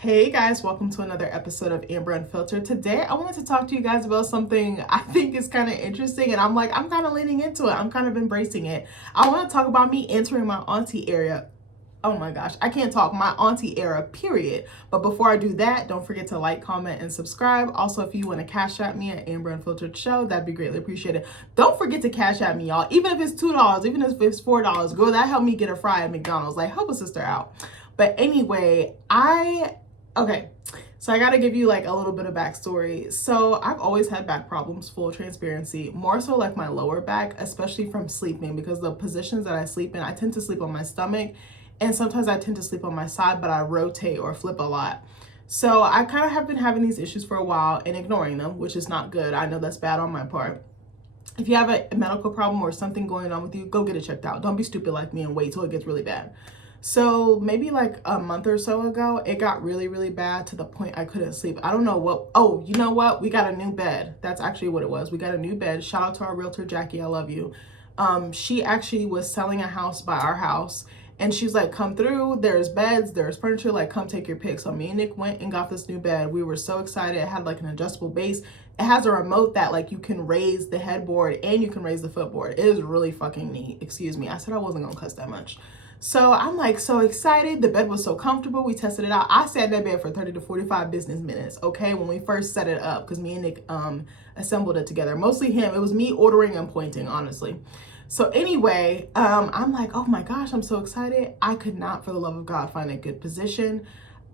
Hey guys, welcome to another episode of Amber Unfiltered. Today I wanted to talk to you guys about something I think is kind of interesting, and I'm kind of leaning into it. I'm kind of embracing it. I want to talk about me entering my auntie area. Oh my gosh, I can't talk. My auntie era, period. But before I do that, don't forget to like, comment, and subscribe. Also, if you want to cash at me at AmberUnfilteredShow, that'd be greatly appreciated. Don't forget to cash at me, y'all. Even if it's $2, even if it's $4, go. That helped me get a fry at McDonald's. Like, help a sister out. But anyway, okay, so I gotta give you like a little bit of backstory. So I've always had back problems, full transparency, more so like my lower back, especially from sleeping, because the positions that I sleep in, I tend to sleep on my stomach, and sometimes I tend to sleep on my side, but I rotate or flip a lot. So I kind of have been having these issues for a while and ignoring them, which is not good. I know that's bad on my part. If you have a medical problem or something going on with you, go get it checked out. Don't be stupid like me and wait till it gets really bad. So maybe like a month or so ago, it got really, really bad to the point I couldn't sleep. I don't know what. Oh, you know what? We got a new bed. That's actually what it was. We got a new bed. Shout out to our realtor, Jackie. I love you. She actually was selling a house by our house. And she's like, come through. There's beds. There's furniture. Like, come take your pick. So me and Nick went and got this new bed. We were so excited. It had like an adjustable base. It has a remote that like you can raise the headboard and you can raise the footboard. It is really fucking neat. Excuse me. I said I wasn't going to cuss that much. So I'm like so excited. The bed was so comfortable. We tested it out. I sat in that bed for 30 to 45 business minutes, okay, when we first set it up, because me and Nick assembled it together. Mostly him. It was me ordering and pointing, honestly. So anyway, I'm like, oh my gosh, I'm so excited. I could not, for the love of God, find a good position.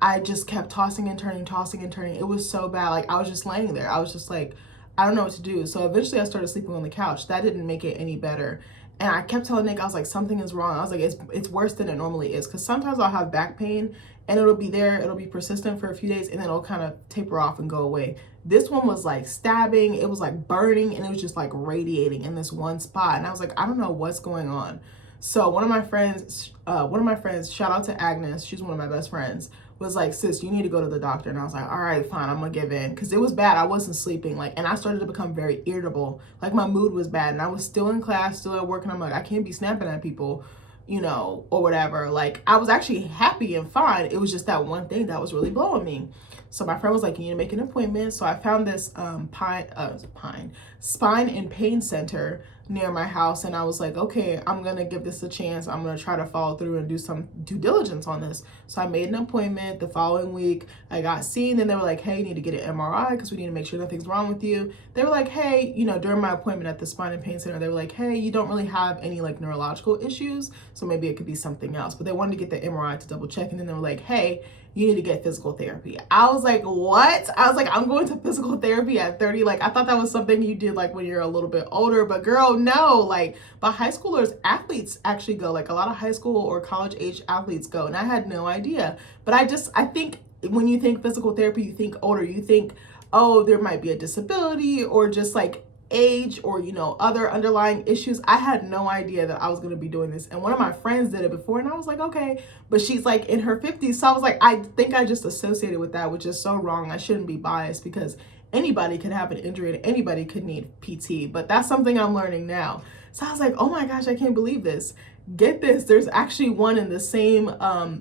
I just kept tossing and turning, tossing and turning. It was so bad. Like, I was just laying there. I was just like, I don't know what to do. So eventually I started sleeping on the couch. That didn't make it any better. And I kept telling Nick, I was like, something is wrong. I was like, it's worse than it normally is. Because sometimes I'll have back pain and it'll be there. It'll be persistent for a few days and then it'll kind of taper off and go away. This one was like stabbing. It was like burning and it was just like radiating in this one spot. And I was like, I don't know what's going on. So one of my friends, shout out to Agnes. She's one of my best friends, was like, sis, you need to go to the doctor. And I was like, all right, fine, I'm gonna give in. Because it was bad. I wasn't sleeping. Like, and I started to become very irritable. Like, my mood was bad. And I was still in class, still at work. And I'm like, I can't be snapping at people, you know, or whatever. Like, I was actually happy and fine. It was just that one thing that was really blowing me. So my friend was like, you need to make an appointment. So I found this spine and pain center near my house. And I was like, okay, I'm going to give this a chance. I'm going to try to follow through and do some due diligence on this. So I made an appointment the following week. I got seen and they were like, hey, you need to get an MRI because we need to make sure nothing's wrong with you. They were like, hey, you know, during my appointment at the spine and pain center, they were like, hey, you don't really have any like neurological issues. So maybe it could be something else. But they wanted to get the MRI to double check. And then they were like, hey, you need to get physical therapy. I was like, what? I was like, I'm going to physical therapy at 30. Like, I thought that was something you did like when you're a little bit older, but girl, no. Like, but high schoolers, athletes actually go. Like, a lot of high school or college age athletes go. And I had no idea. But I think when you think physical therapy, you think older, you think, oh, there might be a disability or just like age or, you know, other underlying issues. I had no idea that I was going to be doing this. And one of my friends did it before and I was like, okay, but she's like in her 50s. So I was like, I think I just associated with that, which is so wrong. I shouldn't be biased because anybody could have an injury and anybody could need PT, but that's something I'm learning now. So I was like, oh my gosh, I can't believe this. Get this, there's actually one in the same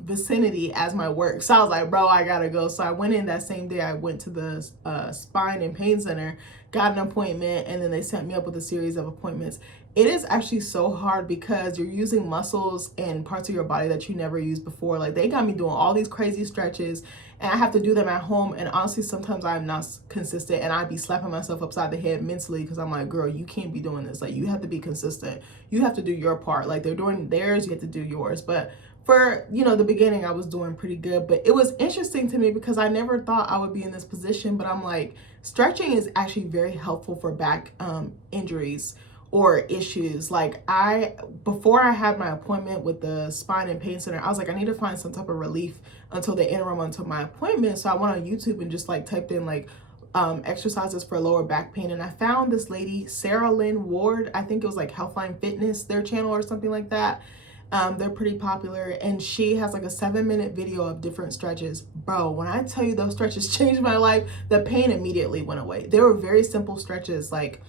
vicinity as my work. So I was like, bro, I gotta go. So I went in that same day. I went to the spine and pain center, got an appointment, and then they sent me up with a series of appointments. It is actually so hard because you're using muscles and parts of your body that you never used before. Like, they got me doing all these crazy stretches and I have to do them at home. And honestly, sometimes I'm not consistent and I'd be slapping myself upside the head mentally because I'm like, girl, you can't be doing this. Like, you have to be consistent. You have to do your part. Like, they're doing theirs, you have to do yours. But for, you know, the beginning, I was doing pretty good. But it was interesting to me because I never thought I would be in this position. But I'm like, stretching is actually very helpful for back injuries or issues. Like, before I had my appointment with the spine and pain center, I was like, I need to find some type of relief until the interim until my appointment. So I went on YouTube and just like typed in like exercises for lower back pain. And I found this lady, Sarah Lynn Ward. I think it was like Healthline Fitness, their channel or something like that. They're pretty popular. And she has like a 7-minute video of different stretches. Bro, when I tell you those stretches changed my life, the pain immediately went away. They were very simple stretches. Like,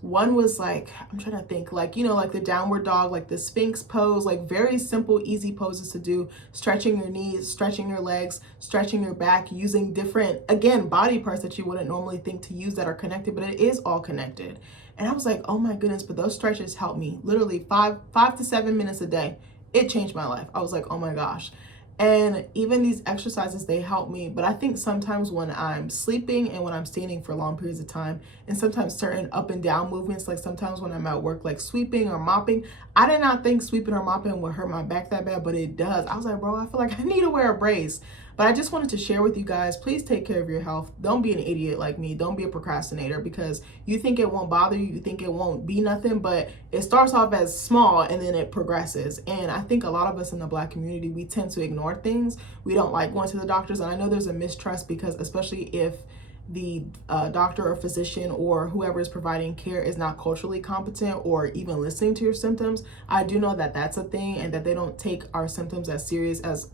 One was like, I'm trying to think, like, you know, like the downward dog, like the Sphinx pose, like very simple, easy poses to do, stretching your knees, stretching your legs, stretching your back, using different, again, body parts that you wouldn't normally think to use that are connected, but it is all connected. And I was like, oh my goodness, but those stretches helped me literally 5 to 7 minutes a day. It changed my life. I was like, oh my gosh. And even these exercises, they help me. But I think sometimes when I'm sleeping and when I'm standing for long periods of time, and sometimes certain up and down movements, like sometimes when I'm at work, like sweeping or mopping, I did not think sweeping or mopping would hurt my back that bad, but it does. I was like, bro, I feel like I need to wear a brace. But I just wanted to share with you guys, please take care of your health. Don't be an idiot like me. Don't be a procrastinator, because you think it won't bother you. You think it won't be nothing, but it starts off as small and then it progresses. And I think a lot of us in the Black community, we tend to ignore things. We don't like going to the doctors. And I know there's a mistrust, because especially if the doctor or physician or whoever is providing care is not culturally competent or even listening to your symptoms. I do know that that's a thing, and that they don't take our symptoms as serious as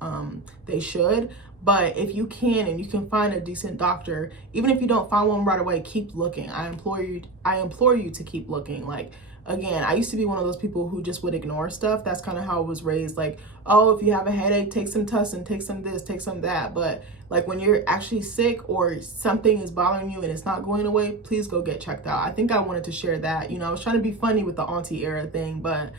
they should. But if you can, and you can find a decent doctor, even if you don't find one right away, keep looking. I implore you to keep looking. Like, again, I used to be one of those people who just would ignore stuff. That's kind of how I was raised. Like, oh, if you have a headache, take some Tussin, take some this, take some that. But like when you're actually sick or something is bothering you and it's not going away, please go get checked out. I think I wanted to share that. You know, I was trying to be funny with the auntie era thing, but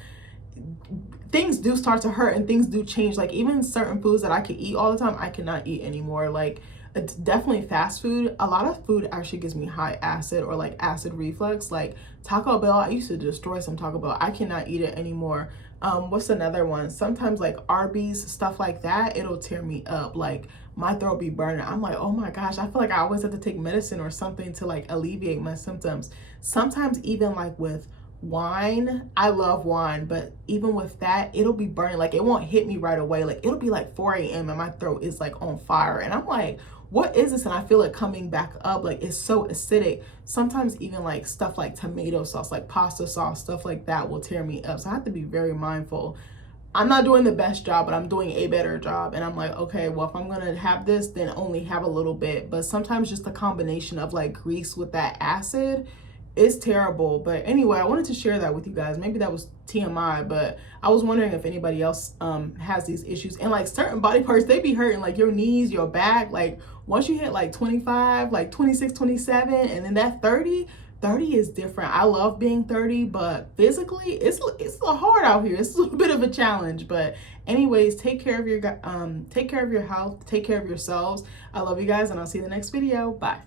things do start to hurt and things do change. Like even certain foods that I could eat all the time, I cannot eat anymore. Like it's definitely fast food. A lot of food actually gives me high acid or like acid reflux. Like Taco Bell, I used to destroy some Taco Bell. I cannot eat it anymore. What's another one? Sometimes like Arby's, stuff like that, it'll tear me up. Like my throat be burning. I'm like, oh my gosh, I feel like I always have to take medicine or something to like alleviate my symptoms. Sometimes even like with wine, I love wine, but even with that, it'll be burning. Like it won't hit me right away. Like it'll be like 4 a.m. and my throat is like on fire. And I'm like, what is this? And I feel it coming back up. Like it's so acidic. Sometimes even like stuff like tomato sauce, like pasta sauce, stuff like that will tear me up. So I have to be very mindful. I'm not doing the best job, but I'm doing a better job. And I'm like, okay, well, if I'm going to have this, then only have a little bit. But sometimes just the combination of like grease with that acid, it's terrible. But anyway, I wanted to share that with you guys. Maybe that was TMI, but I was wondering if anybody else has these issues. And like certain body parts, they be hurting, like your knees, your back. Like once you hit like 25, like 26, 27, and then that 30 is different. I love being 30, but physically it's hard out here. It's a little bit of a challenge. But anyways, take care of your health, take care of yourselves. I love you guys, and I'll see you in the next video. Bye.